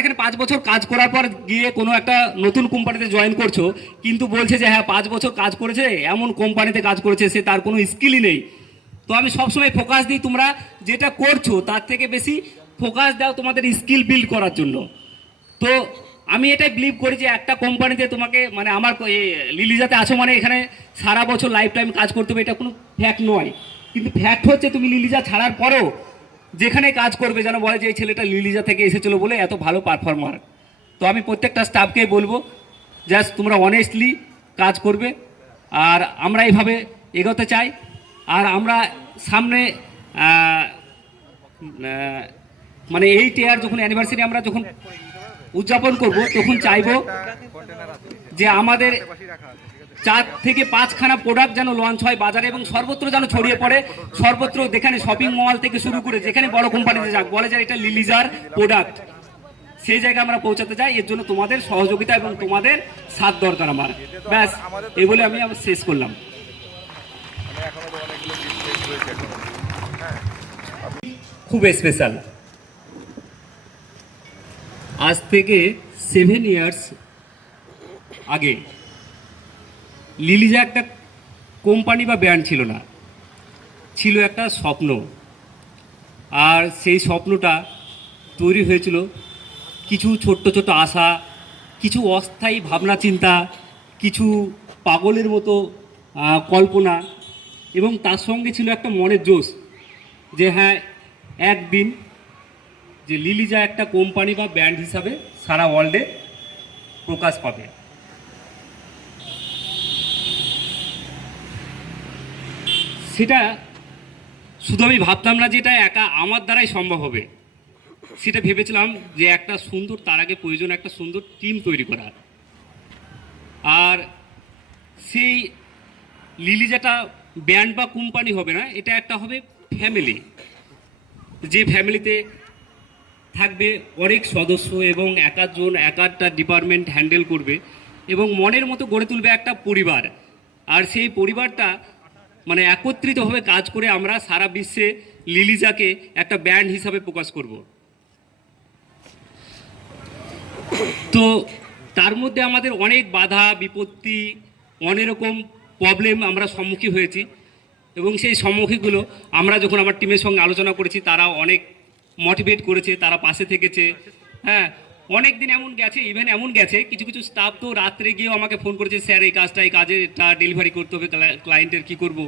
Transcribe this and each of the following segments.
এখানে 5 বছর কাজ করার পর গিয়ে কোনো একটা নতুন কোম্পানিতে জয়েন করছো, কিন্তু বলছে যে হ্যাঁ 5 বছর কাজ করেছে, এমন কোম্পানিতে কাজ করেছে, সে তার কোনো স্কিলই নেই। তো আমি সবসময় ফোকাস দিই তোমরা যেটা করছো তার থেকে বেশি ফোকাস দাও তোমাদের স্কিল বিল্ড করার জন্য। তো আমি এটাই বিলিভ করি যে একটা কোম্পানিতে তোমাকে মানে আমার লিলিজাতে আছো মানে এখানে সারা বছর লাইফ টাইম কাজ করতে হবে, এটা কোনো ফ্যাক্ট নয়। কিন্তু ফ্যাক্ট হচ্ছে তুমি লিলিজা ছাড়ার পরেও যেখানে কাজ করবে যেন বলে যে এই ছেলেটা লিলিজা থেকে এসেছিলো বলে এত ভালো পারফর্মার। তো আমি প্রত্যেকটা স্টাফকে বলবো জাস্ট তোমরা অনেস্টলি কাজ করবে, আর আমরা এইভাবে এগোতে চাই। আর আমরা সামনে মানে 8 ইয়ার যখন অ্যানিভার্সারি আমরা যখন উদযাপন করব তখন চাইবো যে আমাদের 4 থেকে 5খানা প্রোডাক্ট যেন লঞ্চ হয় বাজারে এবং সর্বত্র যেন ছড়িয়ে পড়ে, সর্বত্র যেখানে শপিং মল থেকে শুরু করে যেখানে বড় কোম্পানিতে যাক বলে যায় এটা লিলিজার প্রোডাক্ট, সেই জায়গায় আমরা পৌঁছাতে চাই। এর জন্য তোমাদের সহযোগিতা এবং তোমাদের সাথ দরকার আমার। ব্যাস এই বলে আমি আবার শেষ করলাম। খুব স্পেশাল, আজ থেকে 7 ইয়ার্স আগে লিলিজা একটা কোম্পানি বা ব্র্যান্ড ছিল না, ছিল একটা স্বপ্ন। আর সেই স্বপ্নটা তৈরি হয়েছিল কিছু ছোট্ট ছোট আশা, কিছু অস্থায়ী ভাবনা চিন্তা, কিছু পাগলের মতো কল্পনা, এবং তার সঙ্গে ছিল একটা মনের জোশ যে হ্যাঁ একদিন যে লিলিজা একটা কোম্পানি বা ব্র্যান্ড হিসাবে সারা ওয়ার্ল্ডে প্রকাশ পাবে। সেটা শুধু আমি ভাবতাম না যে এটা একা আমার দ্বারাই সম্ভব হবে, সেটা ভেবেছিলাম যে একটা সুন্দর, তার আগে প্রয়োজন একটা সুন্দর টিম তৈরি করার। আর সেই লিলিজাটা ব্র্যান্ড বা কোম্পানি হবে না, এটা একটা হবে ফ্যামিলি, যে ফ্যামিলিতে থাকবে অনেক সদস্য এবং একাধজন একটা ডিপার্টমেন্ট হ্যান্ডেল করবে এবং মনের মতো গড়ে তুলবে একটা পরিবার। আর সেই পরিবারটা মানে একত্রিতভাবে কাজ করে আমরা সারা বিশ্বে লিলিজাকে একটা ব্র্যান্ড হিসাবে প্রকাশ করব। তো তার মধ্যে আমাদের অনেক বাধা বিপত্তি, অনেক রকম প্রবলেম আমরা সম্মুখীন হয়েছি এবং সেই সম্মুখীনগুলো আমরা যখন আমার টিমের সঙ্গে আলোচনা করেছি তারা অনেক মোটিভেট করেছে, তারা পাশে থেকেছে। হ্যাঁ, অনেক দিন এমন গেছে, ইভেন এমন গেছে কিছু কিছু স্টাফ তো রাত্রে গিয়েও আমাকে ফোন করেছে, স্যার এই কাজটা এই কাজেরটা ডেলিভারি করতে হবে ক্লায়েন্টের, কী করব।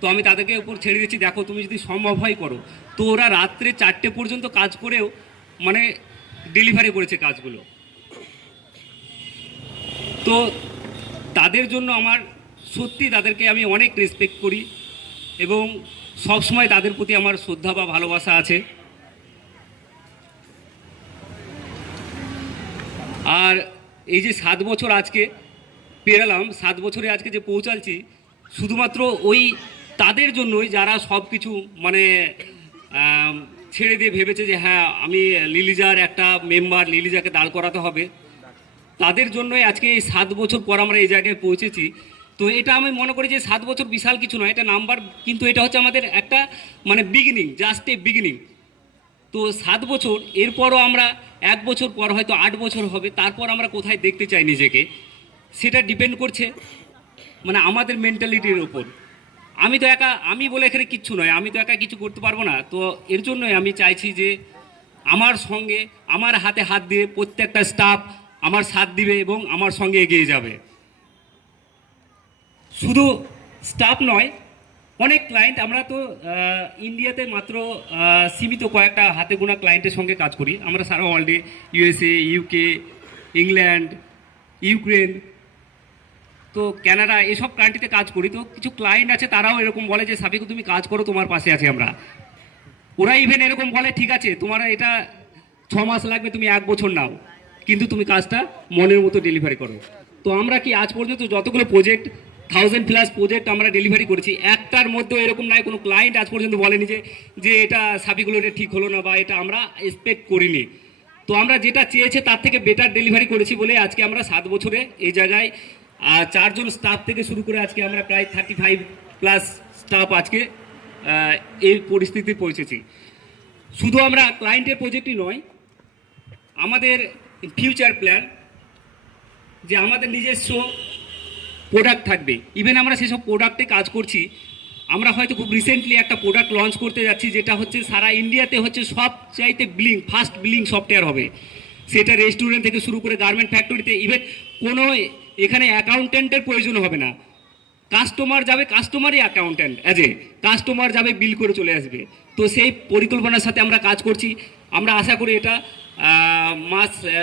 তো আমি তাদেরকে উপর ছেড়ে দিচ্ছি, দেখো তুমি যদি সম্ভব হয় করো। তো ওরা রাত্রে 4টে পর্যন্ত কাজ করেও মানে ডেলিভারি করেছে কাজগুলো। তো তাদের জন্য আমার সত্যি তাদেরকে আমি অনেক রেসপেক্ট করি এবং সবসময় তাদের প্রতি আমার শ্রদ্ধা বা ভালোবাসা আছে। আর এই যে 7 বছর আজকে পেরালাম, 7 বছরে আজকে যে পৌঁছাচ্ছি শুধুমাত্র ওই তাদের জন্যই যারা সব কিছু মানে ছেড়ে দিয়ে ভেবেছে যে হ্যাঁ আমি লিলিজার একটা মেম্বার, লিলিজাকে দাঁড় করাতে হবে, তাদের জন্যই আজকে এই 7 বছর পর আমরা এই জায়গায় পৌঁছেছি। তো এটা আমি মনে করি যে 7 বছর বিশাল কিছু নয়, এটা নাম্বার, কিন্তু এটা হচ্ছে আমাদের একটা মানে বিগিনিং, জাস্ট এ বিগিনিং। তো 7 বছর, এরপরও আমরা 1 বছর পর হয়তো 8 বছর হবে, তারপর আমরা কোথায় দেখতে চাই নিজেকে, সেটা ডিপেন্ড করছে মানে আমাদের মেন্টালিটির ওপর। আমি বলে এখানে কিচ্ছু নয়, আমি তো একা কিছু করতে পারবো না। তো এর জন্যই আমি চাইছি যে আমার সঙ্গে আমার হাতে হাত দিয়ে প্রত্যেকটা স্টাফ আমার সাথ দিবে এবং আমার সঙ্গে এগিয়ে যাবে। শুধু স্টাফ নয়, অনেক ক্লায়েন্ট, আমরা তো ইন্ডিয়াতে মাত্র সীমিত কয়েকটা হাতে গোনা ক্লায়েন্টের সঙ্গে কাজ করি। আমরা সারা ওয়ার্ল্ডে USA, UK, ইংল্যান্ড, ইউক্রেন, তো কানাডা, এসব কান্ট্রিতে কাজ করি। তো কিছু ক্লায়েন্ট আছে তারাও এরকম বলে যে সাবিকু তুমি কাজ করো, তোমার পাশে আছি আমরা। ওরা ইভেন এরকম বলে ঠিক আছে তোমার এটা 6 মাস লাগবে, তুমি 1 বছর নাও, কিন্তু তুমি কাজটা মনের মতো ডেলিভারি করো। তো আমরা কি আজ পর্যন্ত যতগুলো প্রজেক্ট 1000+ প্রজেক্ট আমরা ডেলিভারি করেছি, একটার মধ্যে এরকম নয় কোনো ক্লায়েন্ট আজ পর্যন্ত বলেনি যে এটা সাবিকুল এটা ঠিক হলো না বা এটা আমরা এক্সপেক্ট করিনি। তো আমরা যেটা চেয়েছে তার থেকে বেটার ডেলিভারি করেছি বলে আজকে আমরা 7 বছরে এই জায়গায় 4 জন স্টাফ থেকে শুরু করে আজকে আমরা প্রায় 35+ স্টাফ আজকে এই পরিস্থিতি পৌঁছেছি। শুধু আমরা ক্লায়েন্টের প্রজেক্টই নয়, আমাদের ফিউচার প্ল্যান যে আমাদের নিজস্ব প্রোডাক্ট থাকবে। ইভেন আমরা সেসব প্রোডাক্টে কাজ করছি। আমরা হয়তো খুব রিসেন্টলি একটা প্রোডাক্ট লঞ্চ করতে যাচ্ছি, যেটা হচ্ছে সারা ইন্ডিয়াতে হচ্ছে সবচাইতে ফাস্ট বিলিং সফটওয়্যার হবে। সেটা রেস্টুরেন্ট থেকে শুরু করে গার্মেন্ট ফ্যাক্টরিতে, ইভেন কোনো এখানে অ্যাকাউন্ট্যান্টের প্রয়োজন হবে না। কাস্টমার যাবে, কাস্টমারই অ্যাকাউন্ট্যান্ট, কাস্টমার যাবে বিল করে চলে আসবে। তো সেই পরিকল্পনার সাথে আমরা কাজ করছি। আমরা আশা করি এটা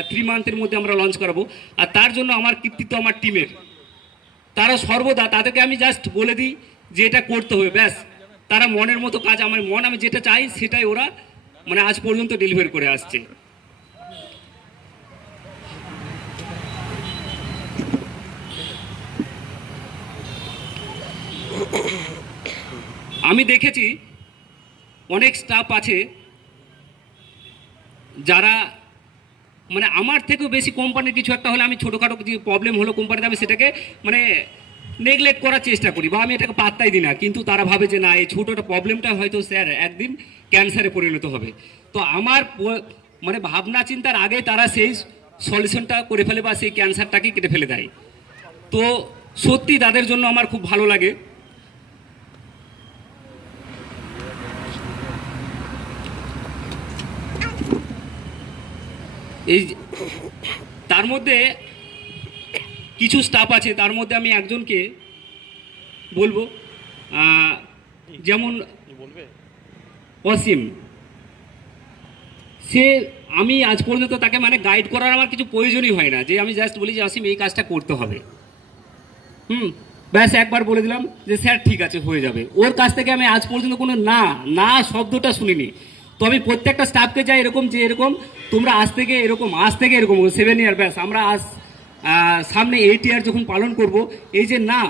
3 মান্থের মধ্যে আমরা লঞ্চ করাবো। আর তার জন্য আমার কৃতিত্ব আমার টিমের। তারা সর্বদা, তাদেরকে আমি জাস্ট বলে দিই যে এটা করতে হবে, ব্যাস তারা মনের মতো কাজ, আমি যেটা চাই সেটাই ওরা মানে আজ পর্যন্ত ডেলিভারি করে আসছে। আমি দেখেছি অনেক স্টাফ আছে যারা মানে আমার থেকেও বেশি কোম্পানির কিছু একটা হলে, আমি ছোটোখাটো কিছু প্রবলেম হলো কোম্পানিতে, আমি সেটাকে মানে নেগলেক্ট করার চেষ্টা করি বা আমি এটাকে পাত্তাই দিই না। কিন্তু তারা ভাবে যে না, এই ছোটোটা প্রবলেমটা হয়তো স্যার একদিন ক্যান্সারে পরিণত হবে। তো আমার মানে ভাবনা চিন্তার আগে তারা সেই সলিউশনটা করে ফেলে বা সেই ক্যান্সারটাকে কেটে ফেলে দেয়। তো সত্যি তাদের জন্য আমার খুব ভালো লাগে। এই তার মধ্যে কিছু স্টাফ আছে, তার মধ্যে আমি একজনকে বলবো, যেমন অসীম। সে, আমি আজ পর্যন্ত তাকে মানে গাইড করার আমার কিছু প্রয়োজনই হয় না, যে আমি জাস্ট বলি যে অসীম এই কাজটা করতে হবে, ব্যাস একবার বলে দিলাম যে স্যার ঠিক আছে হয়ে যাবে। ওর কাছ থেকে আমি আজ পর্যন্ত কোনো না না শব্দটা শুনিনি। তো আমি প্রত্যেকটা স্টাফকে চাই এরকম, যে এরকম তোমরা আজ থেকে এরকম 7 ইয়ার, ব্যাস আমরা আজ সামনে 8 ইয়ার যখন পালন করব, এই যে না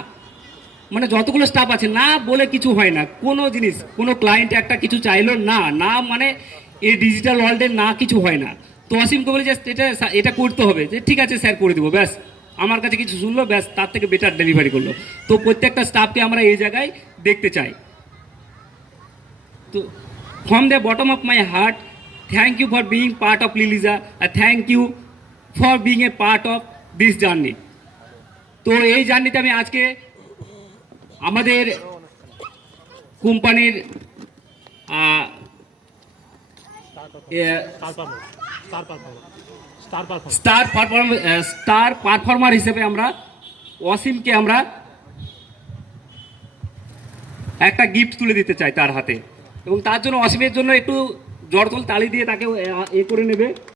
মানে যতগুলো স্টাফ আছে, না বলে কিছু হয় না। কোনো জিনিস, কোনো ক্লায়েন্ট একটা কিছু চাইলো না, না মানে এই ডিজিটাল ওয়ার্ল্ডে না কিছু হয় না। তো অসীমকে বলে জাস্ট এটা করতে হবে, যে ঠিক আছে স্যার করে দেবো, ব্যাস আমার কাছে কিছু শুনলো, ব্যাস তার থেকে বেটার ডেলিভারি করলো। তো প্রত্যেকটা স্টাফকে আমরা এই জায়গায় দেখতে চাই। তো from the bottom of my heart, thank you for being part of Liliza, and thank you for being a part of this journey. তো এই জার্নিতে আমি আজকে আমাদের কোম্পানির স্টার পারফর্মার হিসেবে আমরা অসীমকে আমরা একটা গিফট তুলে দিতে চাই তার হাতে, এবং তার জন্য অসীমের জন্য একটু জোরতল তালি দিয়ে তাকে এ করে নেবে।